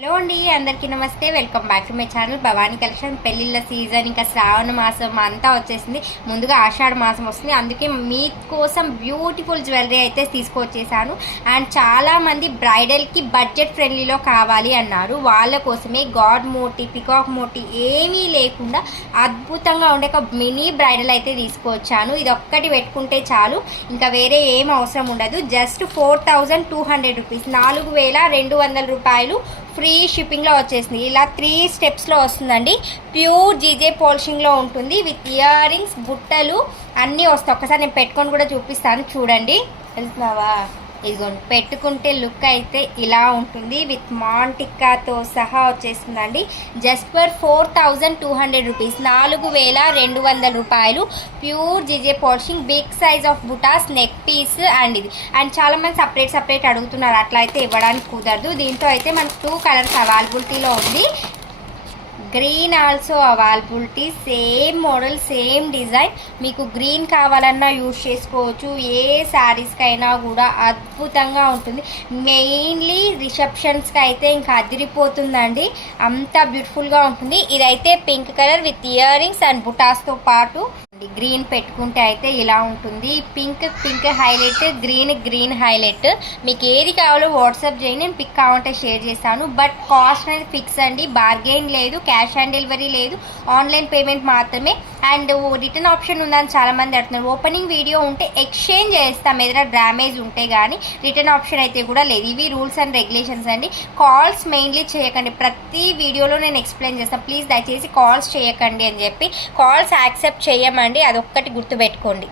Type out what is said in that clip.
Hello అండి, అందరికీ నమస్తే. Welcome back to my channel Bhavani collection. పెళ్ళిళ్ళ సీజన్ ఇంకా శ్రావణ మాసం అంతా వచ్చేసింది. ముందుగా ఆషాఢ మాసం వస్తుంది. అందుకే మీకోసం బ్యూటిఫుల్ జ్యువెలరీ అయితే తీసుకొచ్చేసాను. అండ్ చాలామంది బ్రైడల్కి బడ్జెట్ ఫ్రెండ్లీలో కావాలి అన్నారు. వాళ్ళ కోసమే గాడ్ మోటి, పికాక్ మోటి ఏమీ లేకుండా అద్భుతంగా ఉండే ఒక మినీ బ్రైడల్ అయితే తీసుకొచ్చాను. ఇది ఒక్కటి పెట్టుకుంటే చాలు, ఇంకా వేరే ఏం అవసరం ఉండదు. జస్ట్ 4200 రూపీస్, 4200 రూపాయలు ఫ్రీ షిప్పింగ్లో వచ్చేసింది. ఇలా 3 స్టెప్స్లో వస్తుందండి. ప్యూర్ జీజే పాలిషింగ్లో ఉంటుంది. విత్ ఇయర్ రింగ్స్, బుట్టలు అన్నీ వస్తాయి. ఒక్కసారి నేను పెట్టుకొని కూడా చూపిస్తాను, చూడండి. వెళ్తున్నావా? ఇదిగోండి, పెట్టుకుంటే లుక్ అయితే ఇలా ఉంటుంది. విత్ మాంటిక్కాతో సహా వచ్చేస్తుందండి. జస్ట్ ఫర్ 4200 రూపీస్, 4200 రూపాయలు. Pure GJ polishing, big size of బుటాస్, నెక్ పీస్ అండ్ ఇది. అండ్ చాలా మంది సపరేట్ అడుగుతున్నారు, అట్లా అయితే ఇవ్వడానికి కుదరదు. దీంతో అయితే మనకు 2 కలర్స్ అవైలబిలిటీలో ఉంది. Green also availability. Same model, same design. మీకు గ్రీన్ కావాలన్నా యూజ్ చేసుకోవచ్చు. ఏ శారీస్కైనా కూడా అద్భుతంగా ఉంటుంది. మెయిన్లీ రిసెప్షన్స్కి అయితే ఇంకా అదిరిపోతుందండి, అంత బ్యూటిఫుల్గా ఉంటుంది. ఇదైతే pink colour with earrings and బుటాస్తో పాటు. గ్రీన్ పెట్టుకుంటే అయితే ఇలా ఉంటుంది. Pink highlight, green highlight. మీకు ఏది కావాలో వాట్సాప్ చేయండి, నేను పిక్ కావాలంటే షేర్ చేస్తాను. బట్ కాస్ట్ అనేది ఫిక్స్ అండి, బార్గెన్ లేదు, క్యాష్ ఆన్ డెలివరీ లేదు, ఆన్లైన్ పేమెంట్ మాత్రమే. అండ్ రిటర్న్ ఆప్షన్ ఉందని చాలామంది అడుగుతున్నారు. ఓపెనింగ్ వీడియో ఉంటే ఎక్స్చేంజ్ చేస్తాం, ఏదైనా డ్యామేజ్ ఉంటే కానీ. రిటర్న్ ఆప్షన్ అయితే కూడా లేదు. ఇవి రూల్స్ అండ్ రెగ్యులేషన్స్ అండి. కాల్స్ మెయిన్లీ చేయకండి, ప్రతి వీడియోలో నేను ఎక్స్ప్లెయిన్ చేస్తాను. ప్లీజ్ దయచేసి కాల్స్ చేయకండి అని చెప్పి. కాల్స్ యాక్సెప్ట్ చేయమండి, అదొక్కటి గుర్తుపెట్టుకోండి.